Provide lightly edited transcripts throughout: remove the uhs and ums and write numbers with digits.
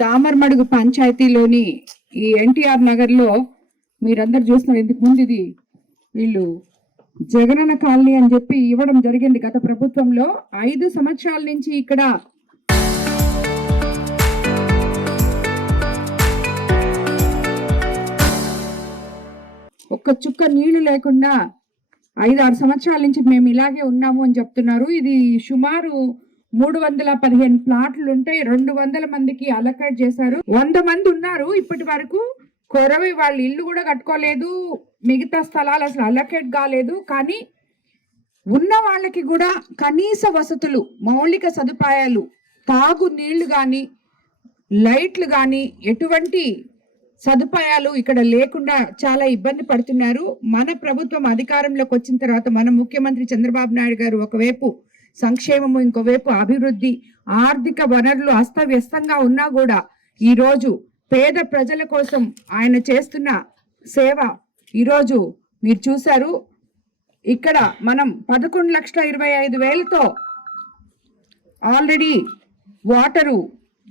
తామరమడుగు పంచాయతీలోని ఈ ఎన్టీఆర్ నగర్ లో మీరందరూ చూస్తున్నారు. ఇంతకు ముందు ఇది వీళ్ళు జగనన్న కాలనీ అని చెప్పి ఇవ్వడం జరిగింది గత ప్రభుత్వంలో. 5 సంవత్సరాల నుంచి ఇక్కడ ఒక్క చుక్క నీళ్లు లేకుండా 5-6 సంవత్సరాల నుంచి మేము ఇలాగే ఉన్నాము అని చెప్తున్నారు. ఇది సుమారు 315 ప్లాట్లు ఉంటాయి. 200 మందికి అలకేట్ చేశారు. 100 మంది ఉన్నారు ఇప్పటి వరకు. కొరవి వాళ్ళు ఇల్లు కూడా కట్టుకోలేదు, మిగతా స్థలాలు అసలు అలకేట్ కాలేదు. కానీ ఉన్న వాళ్ళకి కూడా కనీస వసతులు, మౌలిక సదుపాయాలు, తాగు నీళ్లు కానీ, లైట్లు కానీ, ఎటువంటి సదుపాయాలు ఇక్కడ లేకుండా చాలా ఇబ్బంది పడుతున్నారు. మన ప్రభుత్వం అధికారంలోకి వచ్చిన తర్వాత మన ముఖ్యమంత్రి చంద్రబాబు నాయుడు గారు ఒకవైపు సంక్షేమము, ఇంకోవైపు అభివృద్ధి, ఆర్థిక వనరులు అస్తవ్యస్తంగా ఉన్నా కూడా ఈరోజు పేద ప్రజల కోసం ఆయన చేస్తున్న సేవ ఈరోజు మీరు చూశారు. ఇక్కడ మనం 11,25,000తో ఆల్రెడీ వాటరు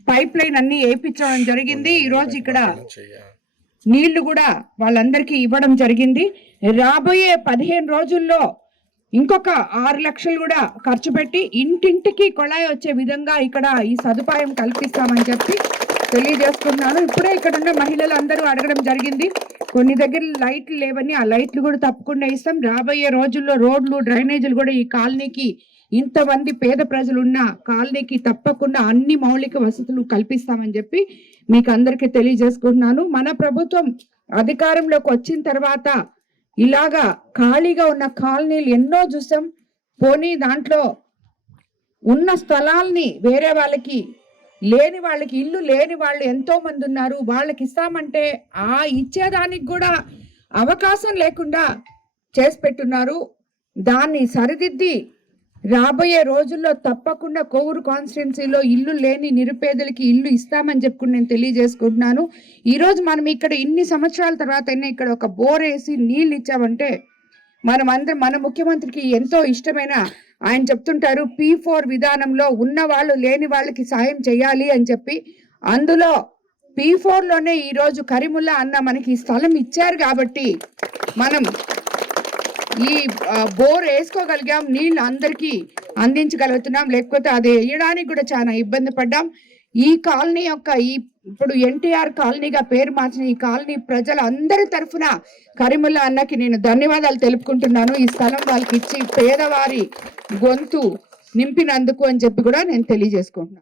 పైప్ లైన్ అన్ని వేయించడం జరిగింది. ఈరోజు ఇక్కడ నీళ్లు కూడా వాళ్ళందరికీ ఇవ్వడం జరిగింది. రాబోయే 15 రోజుల్లో ఇంకొక 6 లక్షలు కూడా ఖర్చు పెట్టి ఇంటింటికి కొళాయి వచ్చే విధంగా ఇక్కడ ఈ సదుపాయం కల్పిస్తామని చెప్పి తెలియజేస్తున్నాను. ఇప్పుడే ఇక్కడ ఉన్న మహిళలు అందరూ అడగడం జరిగింది. కొన్ని దగ్గర లైట్లు లేవని, ఆ లైట్లు కూడా తప్పకుండా ఇస్తాం. రాబోయే రోజుల్లో రోడ్లు, డ్రైనేజీలు కూడా ఈ కాలనీకి, ఇంతమంది పేద ప్రజలు ఉన్న కాలనీకి తప్పకుండా అన్ని మౌలిక వసతులు కల్పిస్తామని చెప్పి మీకు అందరికీ తెలియజేసుకుంటున్నాను. మన ప్రభుత్వం అధికారంలోకి వచ్చిన తర్వాత ఇలాగా ఖాళీగా ఉన్న కాలనీలు ఎన్నో చూసాం. పోనీ దాంట్లో ఉన్న స్థలాల్ని వేరే వాళ్ళకి, లేని వాళ్ళకి, ఇల్లు లేని వాళ్ళు ఎంతో మంది ఉన్నారు. వాళ్ళకి ఇస్తామంటే ఆ ఇచ్చేదానికి కూడా అవకాశం లేకుండా చేసి పెట్టున్నారు. దాన్ని సరిదిద్ది రాబోయే రోజుల్లో తప్పకుండా కోవూరు కాన్స్టిట్యున్సీలో ఇల్లు లేని నిరుపేదలకి ఇల్లు ఇస్తామని చెప్పుకుని నేను తెలియజేసుకుంటున్నాను. ఈరోజు మనం ఇక్కడ ఇన్ని సంవత్సరాల తర్వాత అయినా ఇక్కడ ఒక బోర్ వేసి నీళ్ళు ఇచ్చామంటే మనమందరం, మన ముఖ్యమంత్రికి ఎంతో ఇష్టమైన, ఆయన చెప్తుంటారు P4 విధానంలో ఉన్న వాళ్ళు లేని వాళ్ళకి సాయం చేయాలి అని చెప్పి. అందులో P4లోనే ఈరోజు కరీముల్లా అన్న మనకి స్థలం ఇచ్చారు కాబట్టి మనం ఈ బోర్ వేసుకోగలిగాం, నీళ్ళు అందరికీ అందించగలుగుతున్నాం. లేకపోతే అది వేయడానికి కూడా చాలా ఇబ్బంది పడ్డాం. ఈ కాలనీ యొక్క ఇప్పుడు ఎన్టీఆర్ కాలనీగా పేరు మార్చిన ఈ కాలనీ ప్రజలందరి తరఫున కరీముల్లా అన్నకి నేను ధన్యవాదాలు తెలుపుకుంటున్నాను. ఈ స్థలం వాళ్ళకి ఇచ్చి పేదవారి గొంతు నింపినందుకు అని చెప్పి కూడా నేను తెలియజేసుకుంటున్నాను.